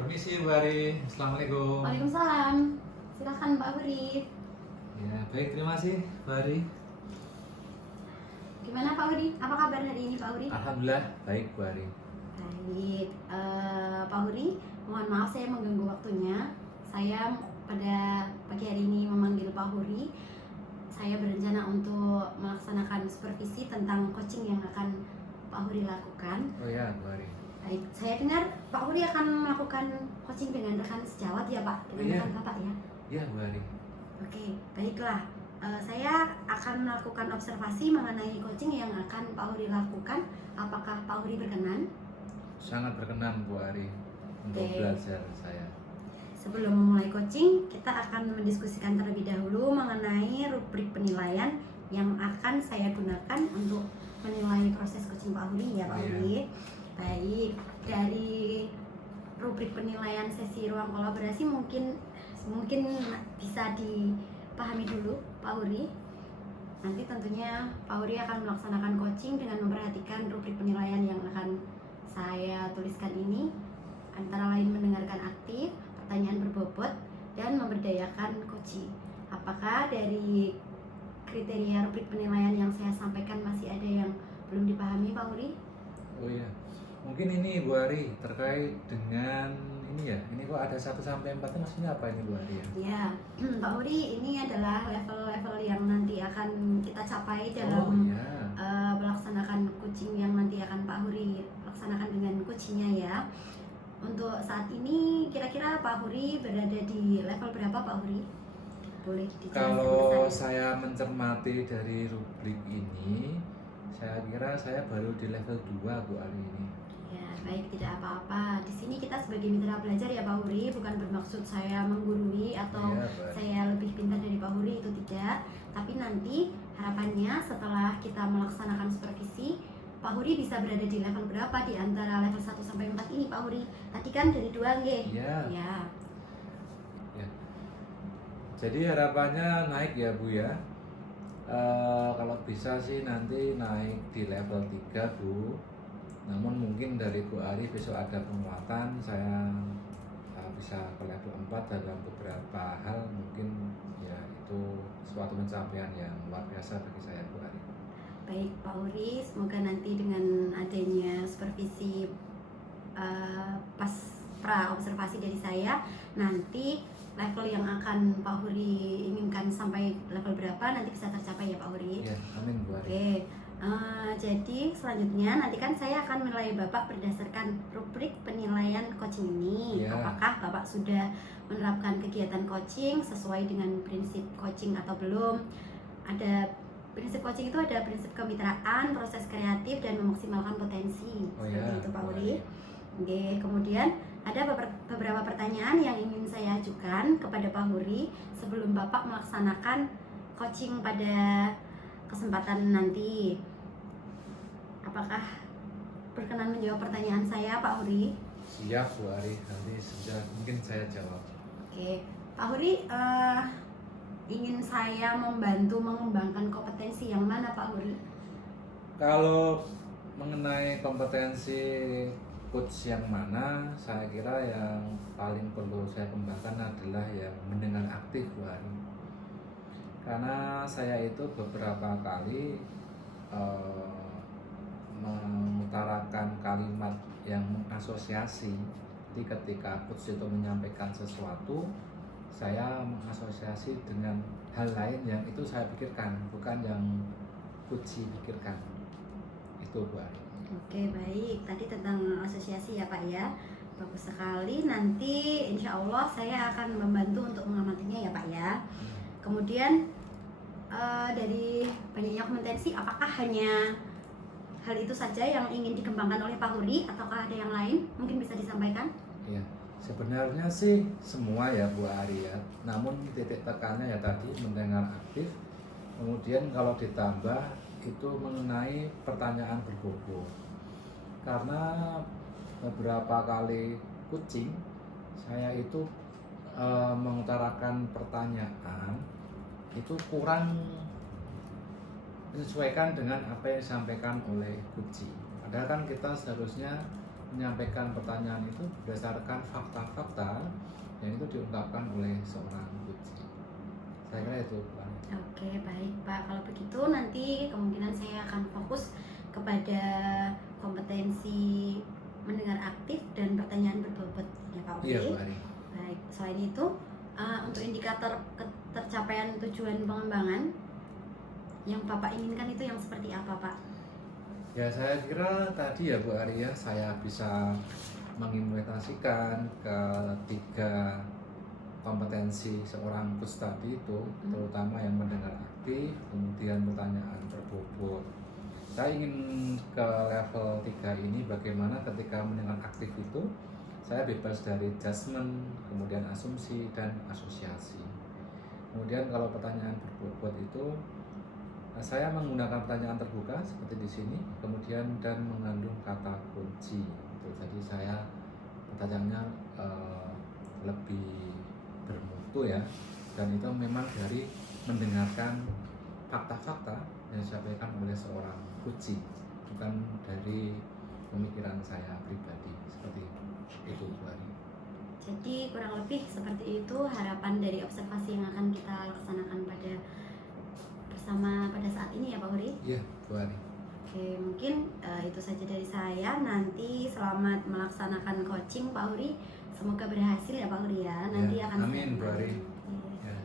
Permisi Bu Ari, Assalamualaikum. Waalaikumsalam. Silakan Pak Uri. Ya, baik, terima kasih Bu Ari. Gimana Pak Uri? Apa kabar hari ini Pak Uri? Alhamdulillah, baik Bu Ari. Baik. Pak Uri, mohon maaf saya mengganggu waktunya. Saya pada pagi hari ini memanggil Pak Uri. Saya berencana untuk melaksanakan supervisi tentang coaching yang akan Pak Uri lakukan. Oh ya, Bu Ari. Baik, saya dengar Pak Uri akan melakukan coaching dengan rekan sejawat ya Pak, dengan Iya. rekan Bapak ya. Iya Bu Ari. Oke, baiklah. Saya akan melakukan observasi mengenai coaching yang akan Pak Uri lakukan. Apakah Pak Uri berkenan? Sangat berkenan Bu Ari untuk Oke. belajar saya. Sebelum memulai coaching, kita akan mendiskusikan terlebih dahulu mengenai rubrik penilaian yang akan saya gunakan untuk menilai proses coaching Pak Uri ya Pak Iya. Uri. Baik, dari rubrik penilaian sesi ruang kolaborasi mungkin bisa dipahami dulu Pak Uri. Nanti tentunya Pak Uri akan melaksanakan coaching dengan memperhatikan rubrik penilaian yang akan saya tuliskan ini, antara lain mendengarkan aktif, pertanyaan berbobot, dan memberdayakan coaching. Apakah dari kriteria rubrik penilaian yang saya sampaikan masih ada yang belum dipahami Pak Uri? Oh iya. Mungkin ini Bu Ari terkait dengan ini ya. Ini kok ada 1 sampai 4 itu maksudnya apa ini Bu Ari ya? Ya, Pak Uri, ini adalah level-level yang nanti akan kita capai Oh dalam iya. melaksanakan coaching yang nanti akan Pak Huri laksanakan dengan coachingnya ya. Untuk saat ini kira-kira Pak Huri berada di level berapa Pak Huri? Boleh dijelaskan Kalau ke saya? saya mencermati dari rubrik ini, saya kira saya baru di level 2 Bu Ari ini. Ya, baik, tidak apa-apa. Di sini kita sebagai mitra belajar ya Pak Huri, bukan bermaksud saya menggurui atau Iya, Bu Ari. saya lebih pintar dari Pak Huri, itu tidak. Tapi nanti harapannya setelah kita melaksanakan supervisi, Pak Huri bisa berada di level berapa di antara level 1 sampai 4 ini Pak Huri? Tadi kan dari 2 nggih. Iya. Ya. Ya. Jadi harapannya naik ya Bu ya. Kalau bisa sih nanti naik di level 3 Bu. Namun mungkin dari Bu Ari besok ada penguatan, saya bisa ke level 4 dalam beberapa hal, mungkin ya itu suatu pencapaian yang luar biasa bagi saya Bu Ari. Baik Pak Huri, semoga nanti dengan adanya supervisi pas pra observasi dari saya, nanti level yang akan Pak Huri inginkan sampai level berapa nanti bisa tercapai ya Pak Huri. Ya, amin Bu Ari. Oke, jadi selanjutnya nanti kan saya akan menilai Bapak berdasarkan rubrik penilaian coaching ini. Ya. Apakah Bapak sudah menerapkan kegiatan coaching sesuai dengan prinsip coaching atau belum? Ada prinsip coaching itu ada prinsip kemitraan, proses kreatif, dan memaksimalkan potensi. Oh Seperti ya, itu Pak Bu Uri. Oke, kemudian ada beberapa pertanyaan yang ingin saya ajukan kepada Pak Huri sebelum Bapak melaksanakan coaching pada kesempatan nanti. Apakah berkenan menjawab pertanyaan saya Pak Huri? Siap Bu Ari, nanti sudah mungkin saya jawab. Oke, Pak Huri, ingin saya membantu mengembangkan kompetensi yang mana Pak Huri? Kalau mengenai kompetensi coach yang mana, saya kira yang paling perlu saya kembangkan adalah yang mendengar aktif Bu Ari. Karena saya itu beberapa kali mengutarakan kalimat yang mengasosiasi. Jadi ketika coach itu menyampaikan sesuatu, saya mengasosiasi dengan hal lain yang itu saya pikirkan, bukan yang coach pikirkan. Itu Bu Ari. Oke, baik. Tadi tentang asosiasi ya Pak ya. Bagus sekali. Nanti insya Allah saya akan membantu untuk mengamatinya ya Pak ya. Kemudian dari banyaknya kompetensi, apakah hanya hal itu saja yang ingin dikembangkan oleh Pak Huri ataukah ada yang lain? Mungkin bisa disampaikan? Ya, sebenarnya sih semua ya Bu Ari ya. Namun titik tekannya ya tadi mendengar aktif. Kemudian kalau ditambah itu mengenai pertanyaan berbobot. Karena beberapa kali coaching saya itu mengutarakan pertanyaan itu kurang menyesuaikan dengan apa yang disampaikan oleh coaching. Padahal kan kita seharusnya menyampaikan pertanyaan itu berdasarkan fakta-fakta yang itu diungkapkan oleh seorang coach. Saya kira itu Pak. Oke, baik Pak. Kalau begitu nanti kemungkinan saya akan fokus kepada kompetensi mendengar aktif dan pertanyaan berbobot ya Pak Uri. Iya Bu Ari. Baik, selain itu untuk indikator tercapaian tujuan pengembangan yang Bapak inginkan itu yang seperti apa Pak? Ya saya kira tadi ya Bu Ari ya, saya bisa mengimplementasikan ketiga kompetensi seorang coach tadi itu, terutama yang mendengar aktif, kemudian pertanyaan berbobot. Saya ingin ke level 3 ini bagaimana ketika mendengar aktif itu saya bebas dari judgement, kemudian asumsi dan asosiasi. Kemudian kalau pertanyaan berbobot itu saya menggunakan pertanyaan terbuka seperti di sini, kemudian dan mengandung kata kunci. Jadi saya pertanyaannya lebih bermutu ya, dan itu memang dari mendengarkan fakta-fakta yang disampaikan oleh seorang coach, bukan dari pemikiran saya pribadi. Seperti itu Bu Ari. Jadi kurang lebih seperti itu harapan dari observasi yang akan kita laksanakan bersama pada saat ini ya Pak Uri. Iya Bu Ari. Oke, mungkin itu saja dari saya. Nanti selamat melaksanakan coaching Pak Uri. Semoga berhasil ya Pak Uri ya. Nanti Ya, akan amin, Bu Ari. Ya. Ya.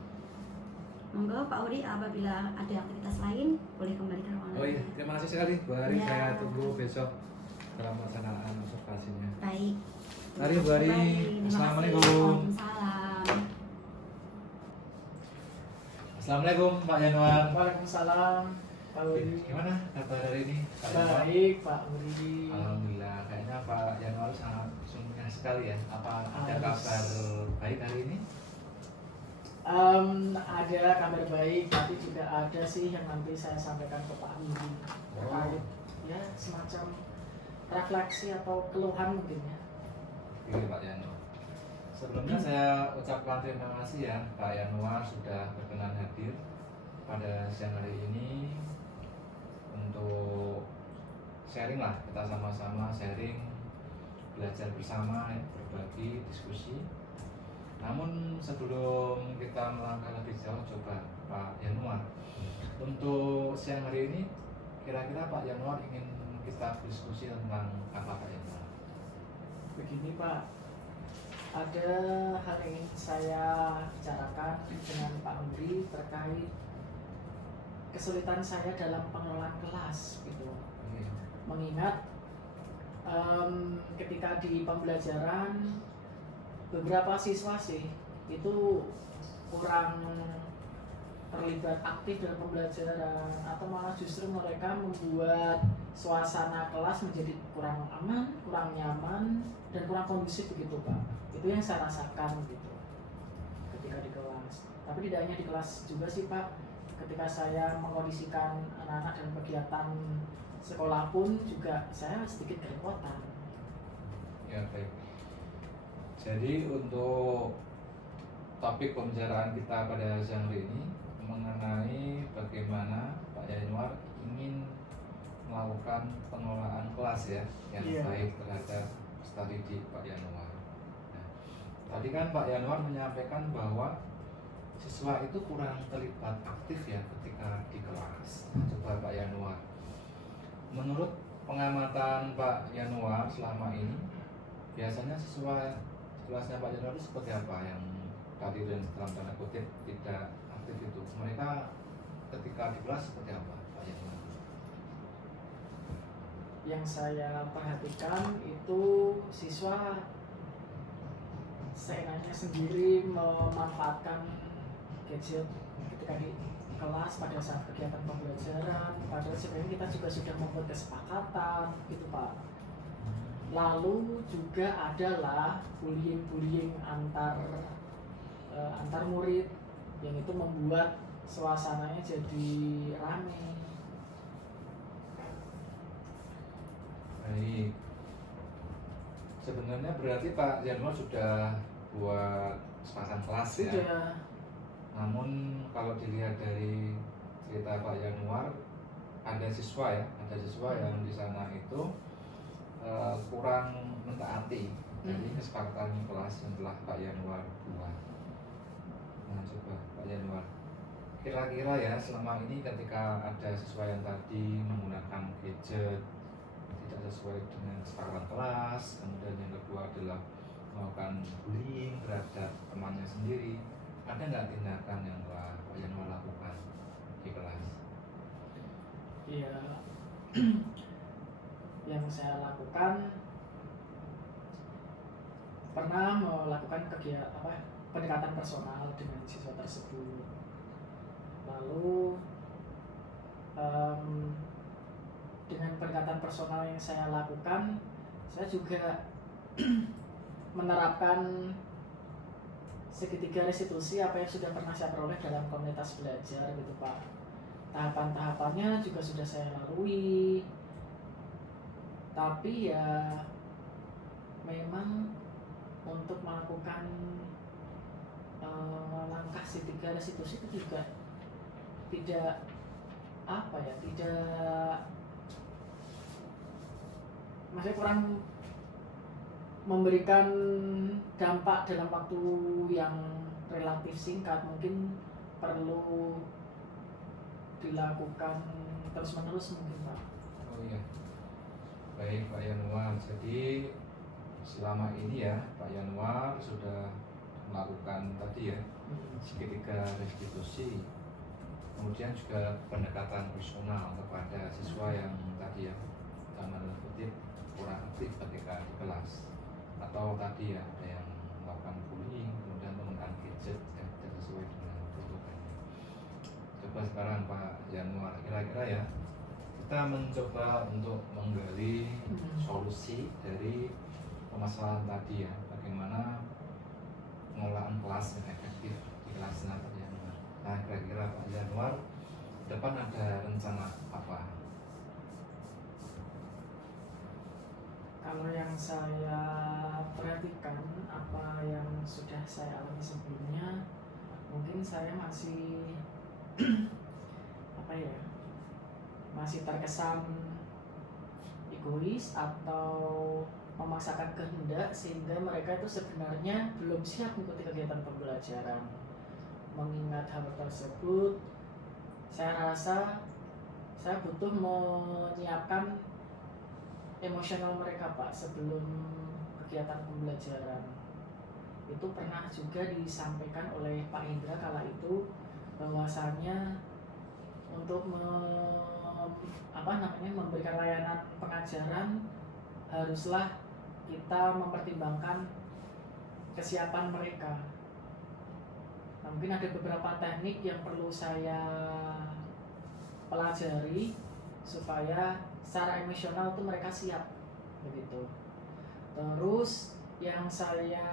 Monggo Pak Uri, apabila ada aktivitas lain boleh kembali ke ruangan. Oh iya, terima kasih sekali Bu Ari. Ya. Saya tunggu besok dalam pelaksanaan observasinya. Baik. Mari Bu Ari. Baik, terima kasih. Assalamualaikum. Waalaikumsalam. Assalamualaikum Pak Januar. Waalaikumsalam Pak Uri. Gimana kabar hari ini Pak Januar? Baik Pak Uri. Alhamdulillah, kayaknya Pak Januar sangat sungguh sekali ya. Apa ada kabar baik hari ini? Ada kabar baik, tapi juga ada sih yang nanti saya sampaikan ke Pak Uri terkait ya semacam refleksi atau keluhan mungkin ya. Oke Pak Januar. Sebelumnya saya ucapkan terima kasih ya Pak Januar sudah berkenan hadir pada siang hari ini untuk sharing lah, kita sama-sama sharing, belajar bersama, ya, berbagi, diskusi. Namun sebelum kita melangkah lebih jauh, coba Pak Januar, untuk siang hari ini kira-kira Pak Januar ingin kita diskusi tentang apa Pak Januar? Begini Pak, ada hal yang ingin saya bicarakan dengan Pak Uri terkait kesulitan saya dalam pengelolaan kelas gitu. Mengingat ketika di pembelajaran beberapa siswa sih itu kurang terlibat aktif dalam pembelajaran, atau malah justru mereka membuat suasana kelas menjadi kurang aman, kurang nyaman, dan kurang kondusif begitu Pak. Itu yang saya rasakan gitu ketika di kelas. Tapi tidak hanya di kelas juga sih Pak, ketika saya mengkondisikan anak-anak dan kegiatan sekolah pun juga saya sedikit kerepotan. Ya baik. Jadi untuk topik pembicaraan kita pada siang hari ini mengenai bagaimana Pak Januar ingin melakukan pengelolaan kelas ya yang baik terhadap peserta didik Pak Januar. Nah, tadi kan Pak Januar menyampaikan bahwa siswa itu kurang terlibat aktif ya ketika di kelas. Coba Pak Januar, menurut pengamatan Pak Januar selama ini, biasanya siswa kelasnya Pak Januar itu seperti apa yang tadi dan dalam tanda kutip tidak aktif itu? Mereka ketika di kelas seperti apa Pak Januar? Yang saya perhatikan itu siswa seenaknya sendiri memanfaatkan gadget ketika di kelas pada saat kegiatan pembelajaran, padahal sebenarnya kita juga sudah membuat kesepakatan gitu Pak. Lalu juga adalah bullying antar murid yang itu membuat suasananya jadi rame. Baik. Sebenarnya berarti Pak Januar sudah buat sepasang kelas ya. Sudah. Namun kalau dilihat dari cerita Pak Januar, ada siswa ya, ada siswa yang di sana itu kurang mentaati dari kesepakatan kelas yang telah Pak Yanuar buat. Nah coba Pak Yanuar, kira-kira ya selama ini ketika ada siswa yang tadi menggunakan gadget tidak sesuai dengan kesepakatan kelas, kemudian yang kedua adalah melakukan bullying terhadap temannya sendiri, ada nggak tindakan yang telah Pak Yanuar lakukan di kelas? Iya, yang saya lakukan pernah melakukan kegiatan pendekatan personal dengan siswa tersebut. Lalu dengan pendekatan personal yang saya lakukan, saya juga menerapkan segitiga restitusi apa yang sudah pernah saya peroleh dalam komunitas belajar gitu Pak. Tahapan-tahapannya juga sudah saya lalui, tapi ya memang untuk melakukan langkah segitiga restitusi itu juga tidak masih kurang memberikan dampak dalam waktu yang relatif singkat. Mungkin perlu dilakukan terus-menerus mungkin Pak. Oh iya, baik Pak Yanuar. Jadi selama ini ya Pak Yanuar sudah melakukan tadi ya segitiga restitusi, kemudian juga pendekatan personal kepada siswa yang tadi ya dalam kutip kurang aktif ketika di kelas, atau tadi ya ada yang melakukan bullying, kemudian menggunakan gadget yang tidak sesuai dengan peruntukannya. Coba sekarang Pak Yanuar, kira-kira ya kita mencoba untuk menggali solusi dari permasalahan tadi ya, bagaimana pengelolaan kelas yang efektif di kelas Pak Yanuar. Nah kira-kira Pak Yanuar depan ada rencana apa? Kalau yang saya perhatikan, apa yang sudah saya alami sebelumnya, mungkin saya masih masih terkesan egois atau memaksakan kehendak, sehingga mereka itu sebenarnya belum siap mengikuti kegiatan pembelajaran. Mengingat hal tersebut, saya rasa saya butuh menyiapkan emosional mereka Pak sebelum kegiatan pembelajaran. Itu pernah juga disampaikan oleh Pak Indra kala itu, bahwasanya untuk memberikan layanan pengajaran haruslah kita mempertimbangkan kesiapan mereka. Nah, mungkin ada beberapa teknik yang perlu saya pelajari supaya secara emosional tuh mereka siap begitu. Terus yang saya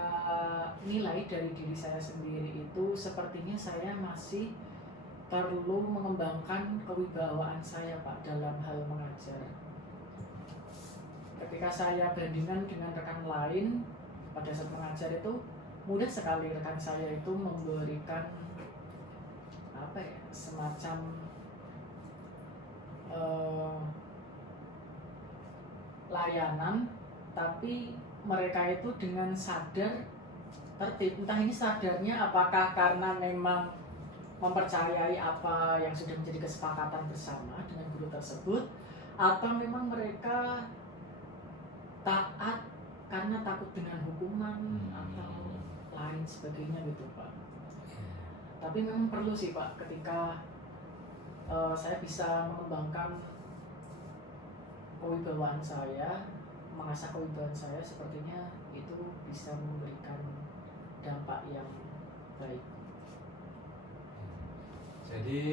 nilai dari diri saya sendiri itu sepertinya saya masih perlu mengembangkan kewibawaan saya Pak dalam hal mengajar. Ketika saya bandingkan dengan rekan lain pada saat mengajar itu mudah sekali rekan saya itu memberikan semacam layanan, tapi mereka itu dengan sadar tertib. Entah ini sadarnya apakah karena memang mempercayai apa yang sudah menjadi kesepakatan bersama dengan guru tersebut, atau memang mereka taat karena takut dengan hukuman atau lain sebagainya gitu Pak. Tapi memang perlu sih Pak, ketika saya bisa mengembangkan kewibawaan saya, mengasah kewibawaan saya, sepertinya itu bisa memberikan dampak yang baik. Jadi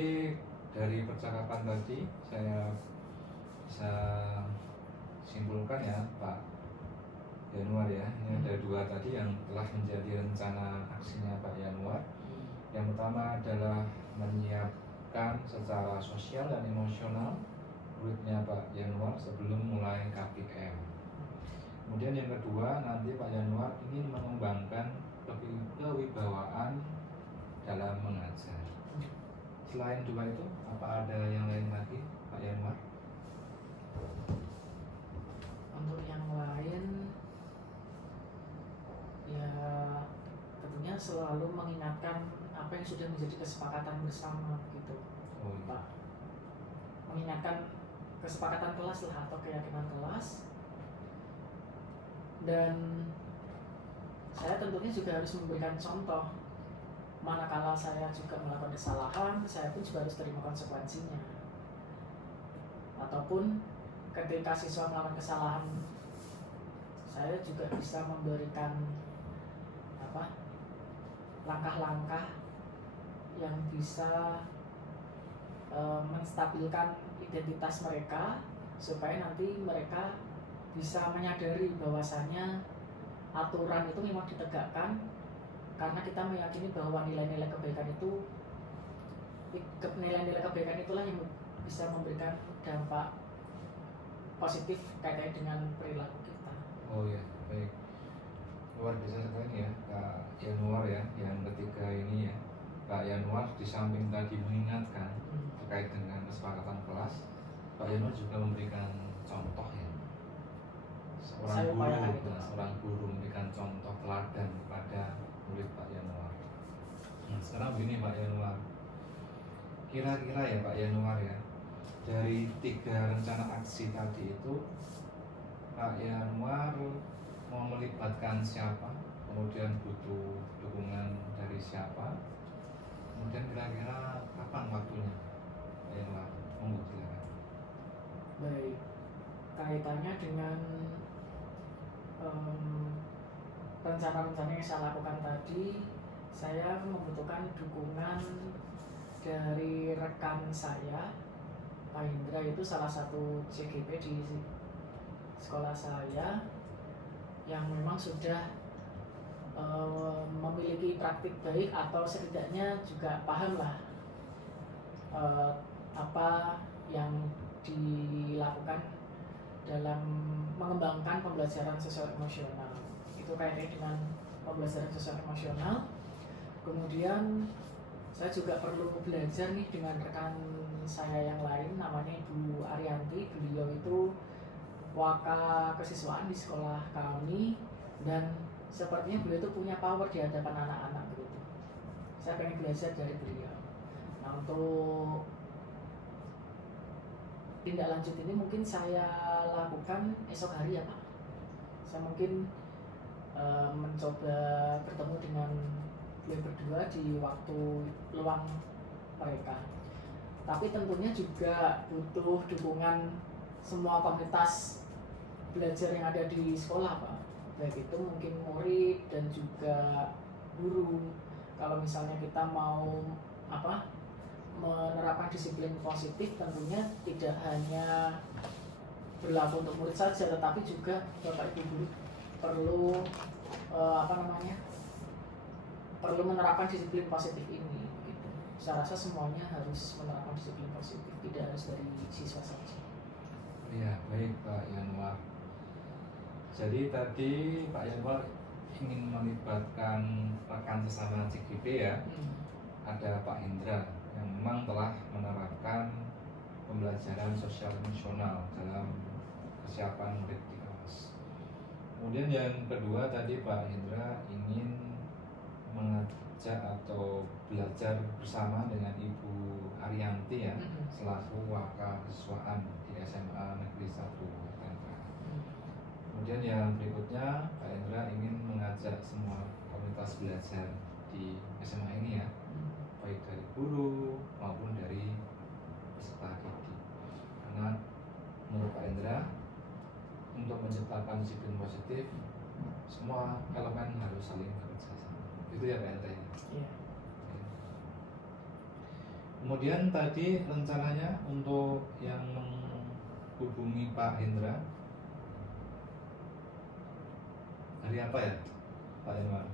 dari percakapan tadi saya bisa simpulkan ya Pak Yanuar ya, ini ada dua tadi yang telah menjadi rencana aksinya Pak Yanuar. Yang pertama adalah menyiapkan secara sosial dan emosional muridnya Pak Yanuar sebelum mulai KPM. Kemudian yang kedua, nanti Pak Yanuar ingin mengembangkan kewibawaan dalam mengajar. Selain dua itu, apa ada yang lain lagi Pak Yanuar? Untuk untuk yang lain ya tentunya selalu mengingatkan apa yang sudah menjadi kesepakatan bersama gitu Oh iya. Pak, mengingatkan kesepakatan kelas lah atau keyakinan kelas. Dan saya tentunya juga harus memberikan contoh, manakala saya juga melakukan kesalahan, saya pun juga harus terima konsekuensinya. Ataupun ketika siswa melakukan kesalahan, saya juga bisa memberikan langkah-langkah yang bisa menstabilkan identitas mereka supaya nanti mereka bisa menyadari bahwasanya aturan itu memang ditegakkan karena kita meyakini bahwa nilai-nilai kebaikan itulah yang bisa memberikan dampak positif kaitannya dengan perilaku kita. Oh ya, baik. Luar biasa sekali ya Pak Yanuar ya, yang ketiga ini ya. Pak Yanuar di samping tadi mengingatkan terkait dengan kesepakatan kelas, Pak Yanuar juga memberikan contoh ya. Saya upayakan itu, Pak. Seorang guru memberikan contoh teladan kepada murid Pak Yanuar. Nah, sekarang begini Pak Yanuar, kira-kira ya Pak Yanuar ya, dari 3 rencana aksi tadi itu Pak Yanuar mau melibatkan siapa, kemudian butuh dukungan dari siapa, kemudian kira-kira kapan waktunya Pak Yanuar? Monggo silakan. Baik, kaitannya dengan rencana-rencana yang saya lakukan tadi, saya membutuhkan dukungan dari rekan saya, Pak Indra, itu salah satu CGP di sekolah saya yang memang sudah memiliki praktik baik atau setidaknya juga paham lah apa yang dilakukan dalam mengembangkan pembelajaran sosial emosional. Itu kaitannya dengan pembelajaran sosial emosional. Kemudian saya juga perlu belajar nih dengan rekan saya yang lain, namanya Ibu Arianti. Beliau itu waka kesiswaan di sekolah kami dan sepertinya beliau itu punya power di hadapan anak-anak gitu. Saya pengen belajar dari beliau. Nah, untuk tindak lanjut ini mungkin saya lakukan esok hari ya Pak. Saya mungkin mencoba bertemu dengan beliau berdua di waktu luang mereka. Tapi tentunya juga butuh dukungan semua komunitas belajar yang ada di sekolah Pak. Baik itu mungkin murid dan juga guru. Kalau misalnya kita mau menerapkan disiplin positif, tentunya tidak hanya berlaku untuk murid saja, tetapi juga Bapak Ibu guru perlu perlu menerapkan disiplin positif ini gitu. Saya rasa semuanya harus menerapkan disiplin positif, tidak harus dari siswa saja. Ya, baik Pak Yanuar. Jadi tadi Pak Yanuar ingin melibatkan rekan sesama CGP ya. Ada Pak Indra yang memang telah menerapkan pembelajaran sosial emosional dalam kesiapan murid di kelas. Kemudian yang kedua tadi Pak Indra ingin mengajak atau belajar bersama dengan Ibu Arianti ya, selaku waka kesiswaan di SMA Negeri 1 Tangerang. Kemudian yang berikutnya Pak Indra ingin mengajak semua komunitas belajar di SMA ini ya, baik dari guru maupun dari peserta didik. Karena menurut Pak Indra, untuk menciptakan disiplin positif, semua elemen harus saling bekerja sama. Itu ya Pak Indra. Iya. Kemudian tadi rencananya untuk yang menghubungi Pak Indra hari apa ya Pak Yanuar?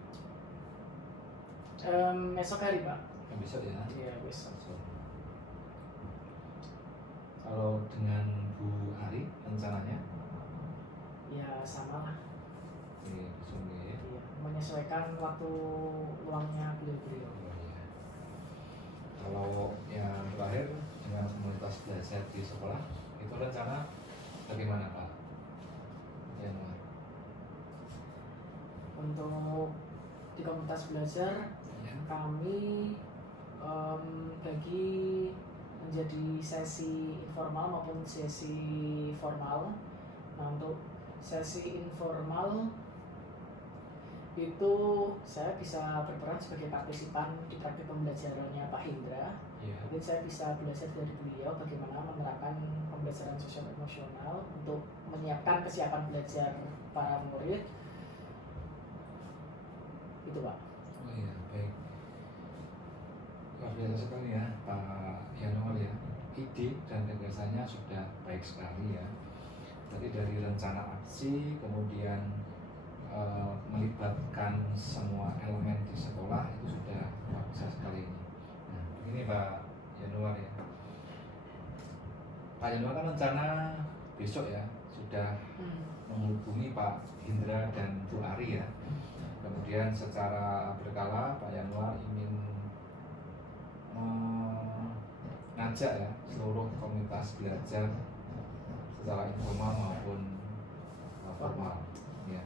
Esok hari Pak. Besok ya? Iya besok. Kalau dengan Bu Ari rencananya? Ya sama lah. Oke, besok ya. Iya, menyesuaikan waktu luangnya beliau-beliau. Oh, iya. Kalau yang terakhir dengan komunitas belajar di sekolah, itu rencana bagaimana Pak? untuk di komunitas belajar Ya. kami bagi menjadi sesi informal maupun sesi formal. Nah, untuk sesi informal itu saya bisa berperan sebagai partisipan di praktik pembelajarannya Pak Hindra. Ya. Mungkin saya bisa belajar dari beliau bagaimana menerapkan pembelajaran sosial emosional untuk menyiapkan kesiapan belajar para murid. Itu Pak. Oh iya, baik. Luar biasa sekali ya Pak Yanuar ya. Ide dan gagasannya sudah baik sekali ya. Tadi dari rencana aksi, kemudian melibatkan semua elemen di sekolah itu sudah bagus sekali ini. Nah, ini Pak Yanuar ya. Pak Yanuar kan rencana besok ya sudah menghubungi Pak Hindra dan Bu Ari ya. Kemudian secara berkala Pak Yanuar ingin mengajak ya seluruh komunitas belajar secara informal maupun formal ya.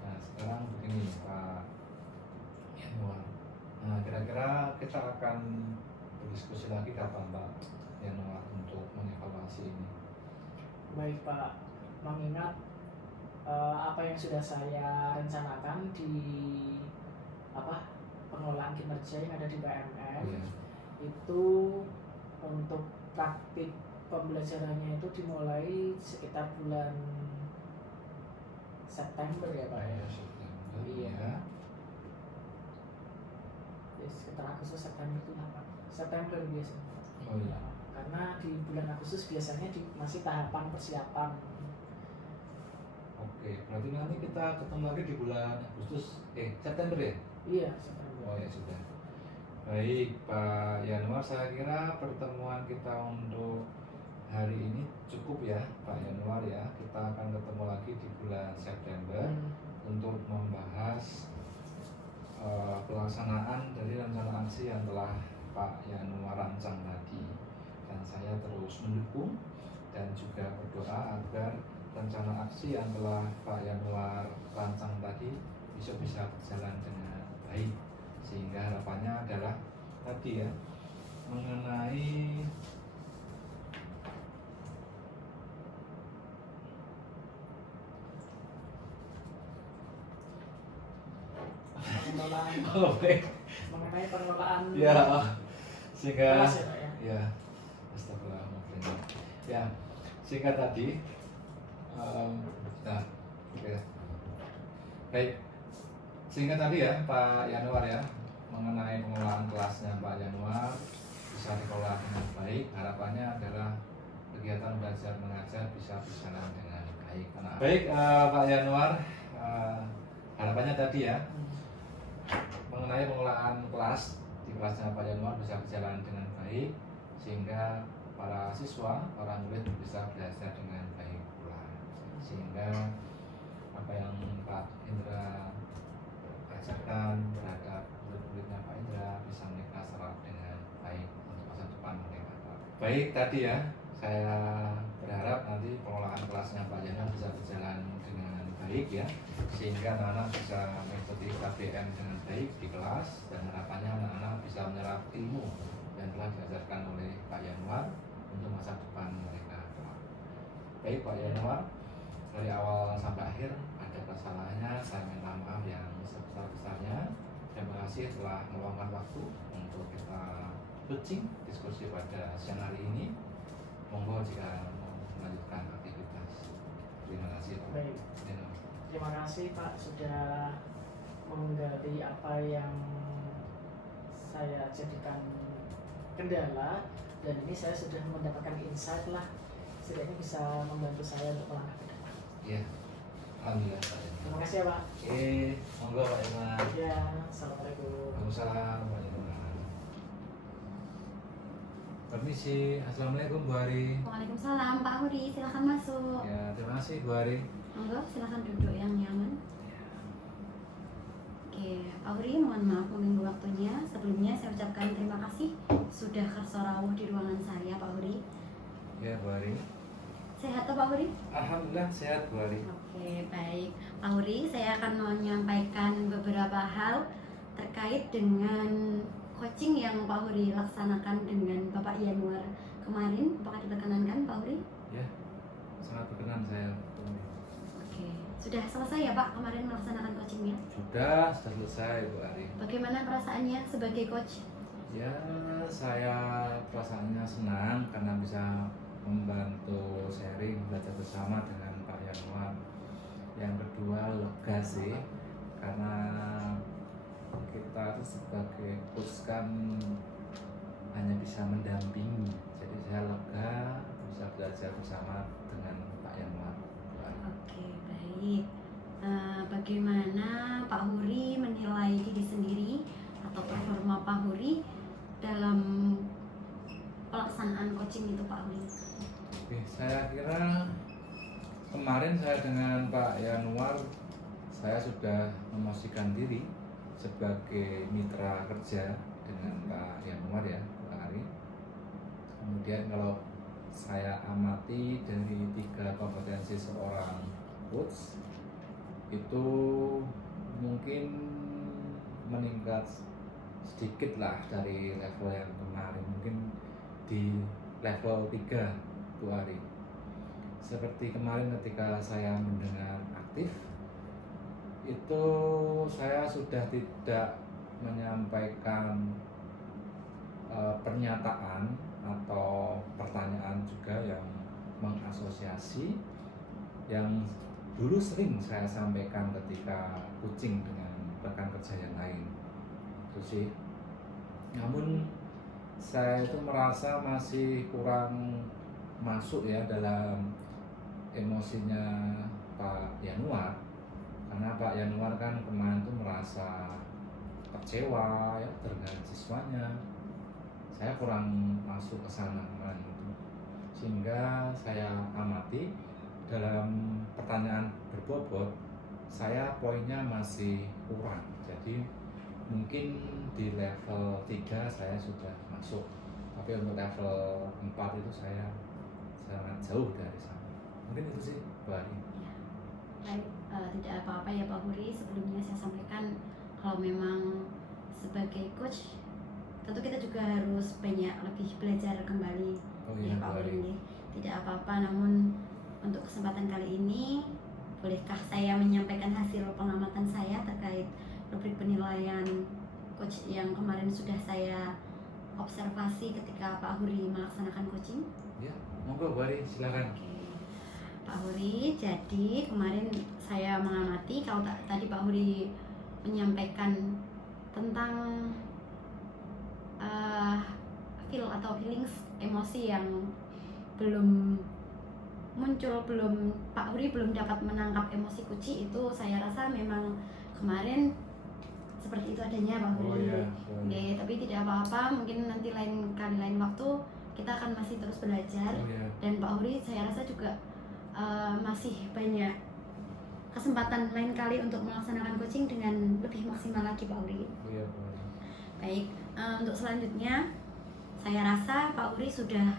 Nah sekarang begini Pak Yanuar, nah kira-kira kita akan berdiskusi lagi kapan Pak Yanuar untuk mengevaluasi ini? Baik Pak, mengingat apa yang sudah saya rencanakan di pengelolaan kinerja yang ada di BMN Iya. itu untuk praktik pembelajarannya itu dimulai sekitar bulan September ya Pak ya. September. Iya. Ya. Ya, sekitar Agustus September itu lah Pak. September biasanya. Oh iya. Karena di bulan Agustus biasanya masih tahapan persiapan. Oke, berarti nanti kita ketemu lagi di bulan Agustus, September ya? Iya, September. Oh ya sudah. Baik Pak Yanuar, saya kira pertemuan kita untuk hari ini cukup ya Pak Yanuar ya. Kita akan ketemu lagi di bulan September untuk membahas pelaksanaan dari rencana aksi yang telah Pak Yanuar rancang tadi. Dan saya terus mendukung dan juga berdoa agar rencana aksi yang telah Pak Yanuar rancang tadi bisa berjalan dengan baik, sehingga harapannya adalah tadi ya mengenai pengelolaan mengenai pengelolaan ya sehingga kelas ya Pak ya. ya astagfirullahaladzim ya sehingga tadi nah oke. Baik, sehingga tadi ya Pak Yanuar ya mengenai pengelolaan kelasnya Pak Yanuar bisa dikelola dengan baik. Harapannya adalah kegiatan belajar mengajar bisa berjalan dengan baik. Baik Pak Yanuar, harapannya tadi ya mengenai pengelolaan kelas di kelasnya Pak Yanuar bisa berjalan dengan baik, sehingga para siswa, para murid bisa belajar dengan baik pula, sehingga apa yang Pak Indra ajarkan terhadap murid-muridnya Pak Indra bisa mereka serap dengan baik untuk masa depan mereka. Baik, tadi ya saya berharap nanti pengelolaan kelasnya Pak Yanuar bisa berjalan dengan baik ya, sehingga anak-anak bisa mengikuti KBM dengan baik di kelas, dan harapannya anak-anak bisa menyerap ilmu yang telah diajarkan oleh Pak Yanuar untuk masa depan mereka. Baik Pak Yanuar, dari awal sampai akhir ada kesalahannya, saya minta maaf yang sebesar-besarnya. Terima kasih telah meluangkan waktu untuk kita coaching diskusi pada siang hari ini. Monggo jika mau melanjutkan aktivitas. Terima kasih Pak. Baik. Terima kasih Pak sudah menggali apa yang saya jadikan kendala, dan ini saya sudah mendapatkan insight lah, setidaknya bisa membantu saya untuk melangkah ke depan. Iya, alhamdulillah Pak. Terima kasih ya Pak. Oke, monggo Pak Yanuar. Ya, assalamualaikum. Waalaikumsalam Pak Yanuar. Permisi, assalamualaikum Bu Ari. Waalaikumsalam Pak Hudi, silahkan masuk. Ya, terima kasih Bu Ari. Monggo, silahkan duduk yang nyaman. Oke, Pak Hudi, mohon maaf mengganggu waktunya. Sebelumnya saya ucapkan terima kasih sudah kersorawuh di ruangan saya Pak Hudi. Ya Bu Ari. Sehat toh Pak Hudi? Alhamdulillah sehat Bu Ari. Oke. Oke, baik. Pak Huri, saya akan menyampaikan beberapa hal terkait dengan coaching yang Pak Huri laksanakan dengan Bapak Yanuar kemarin. Apakah diperkenankan Pak Huri? Ya, sangat berkenan saya. Oke, sudah selesai ya Pak kemarin melaksanakan coachingnya? Sudah selesai Bu Ari. Bagaimana perasaannya sebagai coach? Ya, saya perasaannya senang karena bisa membantu sharing belajar bersama dengan Pak Yanuar. Yang kedua lega sih karena kita itu sebagai coach kan hanya bisa mendampingi. Jadi saya lega bisa belajar bersama dengan Pak Yanuar. Oke, baik. Bagaimana Pak Huri menilai diri sendiri atau performa Pak Huri dalam pelaksanaan coaching itu Pak Huri? Oke, saya kira kemarin saya dengan Pak Yanuar saya sudah memosisikan diri sebagai mitra kerja dengan Pak Yanuar ya Pak Ari. Kemudian kalau saya amati dari 3 kompetensi seorang coach itu mungkin meningkat sedikit lah dari level yang kemarin, mungkin di level 3 Bu Ari. Seperti kemarin ketika saya mendengar aktif itu saya sudah tidak menyampaikan pernyataan atau pertanyaan juga yang mengasosiasi yang dulu sering saya sampaikan ketika coaching dengan rekan kerja yang lain itu sih. Namun saya itu merasa masih kurang masuk ya dalam emosinya Pak Yanuar, karena Pak Yanuar kan kemarin tuh merasa kecewa ya dengan siswanya. Saya kurang masuk ke sana kemarin itu, sehingga saya amati dalam pertanyaan berbobot saya poinnya masih kurang. Jadi mungkin di level 3 saya sudah masuk, tapi untuk level 4 itu saya sangat jauh dari sana. Mungkin itu sih Mbak Ari. Baik, tidak apa-apa ya Pak Huri. Sebelumnya saya sampaikan kalau memang sebagai coach tentu kita juga harus banyak lebih belajar kembali ya Pak Huri. Tidak apa-apa, namun untuk kesempatan kali ini bolehkah saya menyampaikan hasil pengamatan saya terkait rubrik penilaian coach yang kemarin sudah saya observasi ketika Pak Huri melaksanakan coaching? Ya, monggo Bu Ari, silakan. Oke. Pak Huri, jadi kemarin saya mengamati kalau tadi Pak Huri menyampaikan tentang feel atau feelings, emosi yang belum muncul, Pak Huri belum dapat menangkap emosi kuci itu. Saya rasa memang kemarin seperti itu adanya Pak Huri. Oke, tapi tidak apa-apa, mungkin nanti lain waktu kita akan masih terus belajar. Dan Pak Huri saya rasa juga masih banyak kesempatan lain kali untuk melaksanakan coaching dengan lebih maksimal lagi Pak Huri. Baik, untuk selanjutnya saya rasa Pak Huri sudah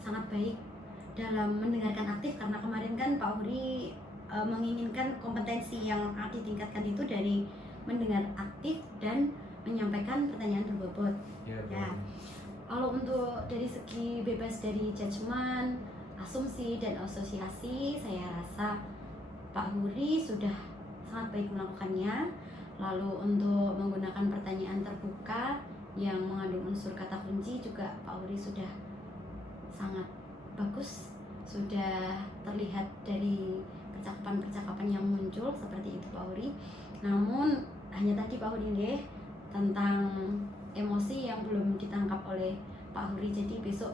sangat baik dalam mendengarkan aktif, karena kemarin kan Pak Huri menginginkan kompetensi yang ditingkatkan itu dari mendengar aktif dan menyampaikan pertanyaan berbobot. Ya. Kalau untuk dari segi bebas dari judgement, asumsi dan asosiasi, saya rasa Pak Huri sudah sangat baik melakukannya. Lalu untuk menggunakan pertanyaan terbuka yang mengandung unsur kata kunci juga Pak Huri sudah sangat bagus, sudah terlihat dari percakapan-percakapan yang muncul seperti itu Pak Huri. Namun hanya tadi Pak Huri deh tentang emosi yang belum ditangkap oleh Pak Huri. Jadi besok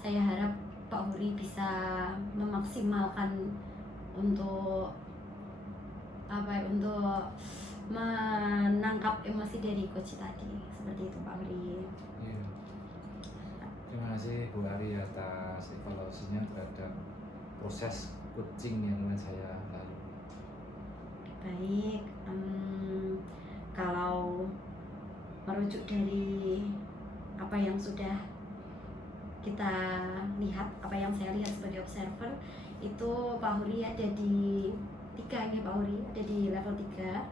saya harap Pak Huri bisa memaksimalkan untuk menangkap emosi dari coach tadi, seperti itu Pak Huri. Iya. Terima kasih Bu Ari atas evaluasinya terhadap proses coaching yang saya lalui. Baik, kalau merujuk dari apa yang sudah kita lihat, apa yang saya lihat sebagai observer, itu Pak Huri ada di 3 nih Pak Huri, ada di level 3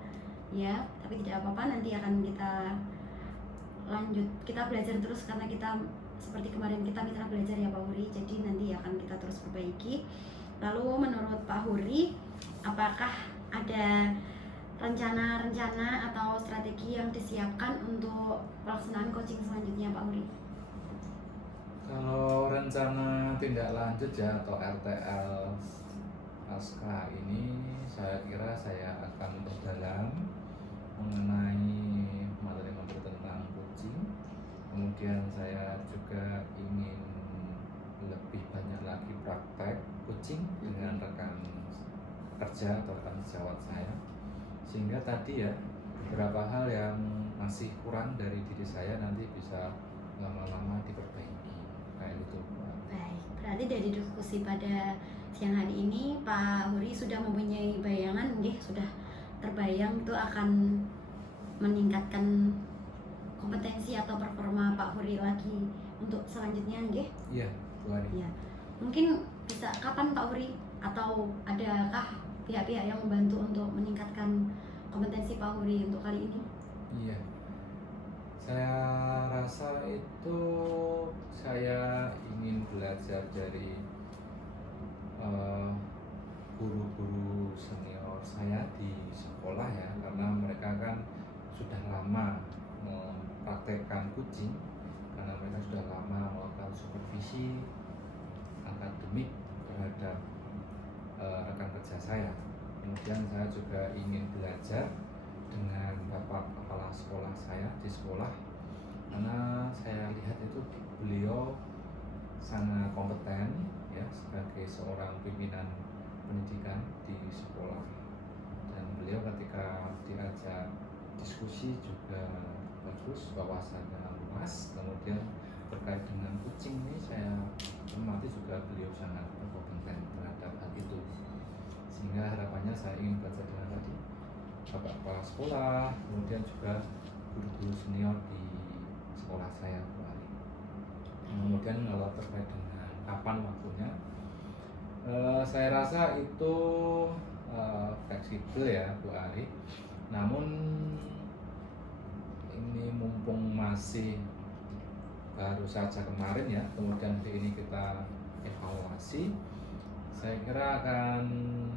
ya, tapi tidak apa-apa, nanti akan kita lanjut, kita belajar terus karena kita seperti kemarin kita mitra belajar ya Pak Huri, jadi nanti akan kita terus perbaiki. Lalu menurut Pak Huri, apakah ada rencana-rencana atau strategi yang disiapkan untuk pelaksanaan coaching selanjutnya Pak Huri? Kalau rencana tindak lanjut ya atau RTL pasca ini, saya kira saya akan berdalam mengenai materi-materi tentang coaching. Kemudian saya juga ingin lebih banyak lagi praktek coaching dengan rekan kerja atau rekan sejawat saya, sehingga tadi ya beberapa hal yang masih kurang dari diri saya nanti bisa lama-lama diperbaiki kayak gitu. Baik, berarti dari diskusi pada siang hari ini Pak Huri sudah mempunyai bayangan, sudah terbayang itu akan meningkatkan kompetensi atau performa Pak Huri lagi untuk selanjutnya, Iya, Bu Ari. Ya, mungkin bisa kapan Pak Huri, atau adakah pihak-pihak yang membantu untuk meningkatkan kompetensi Pak Huri untuk kali ini? Iya, saya rasa itu saya ingin belajar dari guru-guru senior saya di sekolah ya, karena mereka kan sudah lama mempraktekkan coaching, karena mereka sudah lama melakukan supervisi akademik terhadap rekan kerja saya. Kemudian saya juga ingin belajar dengan bapak kepala sekolah saya di sekolah, karena saya lihat itu beliau sangat kompeten ya sebagai seorang pimpinan pendidikan di sekolah, dan beliau ketika diajak diskusi juga bagus, wawasannya luas. Kemudian terkait dengan coaching ini saya amati juga beliau sangat berkompeten terhadap hal itu, sehingga harapannya saya ingin belajar dengan tadi bapak kepala sekolah, kemudian juga guru-guru senior di sekolah saya Bu Ari. Kemudian kalau terkait dengan kapan waktunya, saya rasa itu fleksibel ya Bu Ari. Namun ini mumpung masih baru saja kemarin ya, kemudian hari ini kita evaluasi, saya kira akan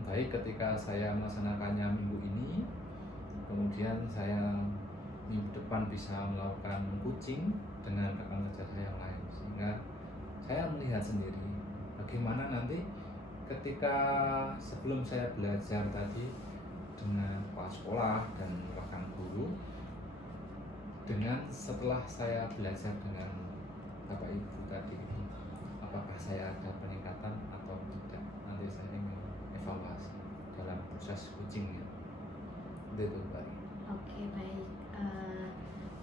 baik ketika saya melaksanakannya minggu ini, kemudian saya minggu depan bisa melakukan coaching dengan rekan kerja saya yang lain, sehingga saya melihat sendiri bagaimana nanti ketika sebelum saya belajar tadi dengan kepala sekolah dan rekan guru, dengan setelah saya belajar dengan bapak ibu tadi, apakah saya ada peningkatan atau tidak. Nanti saya ingin evaluasi dalam proses coachingnya. Itu Pak. Oke, baik.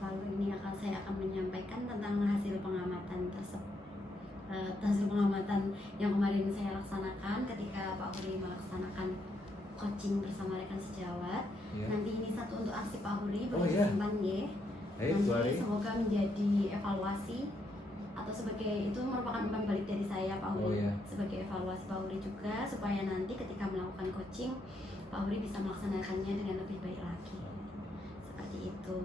Lalu ini saya akan menyampaikan tentang hasil pengamatan hasil pengamatan yang kemarin saya laksanakan ketika Pak Huri melaksanakan coaching bersama rekan sejawat. Ya. Nanti ini satu untuk arsip Pak Huri, boleh iya. disimpan ya. Baik, Bu Ari. Nanti semoga menjadi evaluasi atau sebagai, itu merupakan umpan balik dari saya Pak Huri, iya. sebagai evaluasi Pak Huri juga, supaya nanti ketika melakukan coaching Pak Huri bisa melaksanakannya dengan lebih baik lagi. Seperti itu.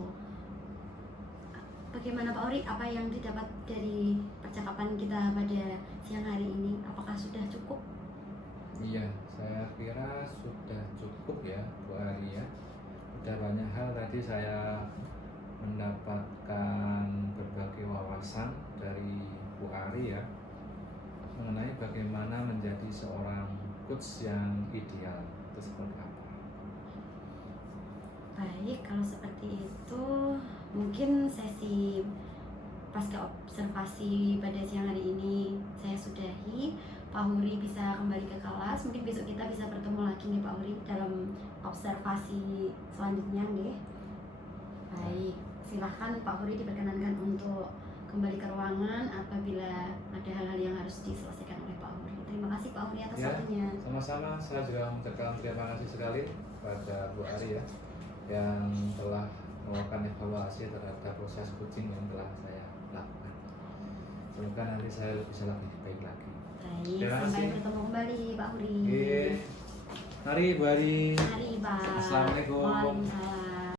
Bagaimana Pak Huri, apa yang didapat dari percakapan kita pada siang hari ini? Apakah sudah cukup? Iya, saya kira sudah cukup ya Bu Ari ya. Sudah banyak hal tadi saya mendapatkan berbagai wawasan dari Bu Ari ya, mengenai bagaimana menjadi seorang coach yang ideal itu seperti apa. Baik, kalau seperti itu mungkin sesi pasca observasi pada siang hari ini saya sudahi. Pak Huri bisa kembali ke kelas. Mungkin besok kita bisa bertemu lagi nih Pak Huri dalam observasi selanjutnya nih. Baik, silahkan Pak Huri diperkenankan untuk kembali ke ruangan apabila ada hal-hal yang harus diselesaikan oleh Pak Huri. Terima kasih Pak Huri atas Ya, waktunya. sama-sama. Saya juga mengucapkan terima kasih sekali pada Bu Ari ya, yang telah melakukan evaluasi terhadap proses coaching yang telah saya lakukan. Semoga nanti saya bisa lebih baik lagi. Baik, Terima sampai kasih. bertemu kembali Pak Huri. Oke. Mari Bu Ari. Mari Pak. Assalamualaikum. Waalaikumsalam.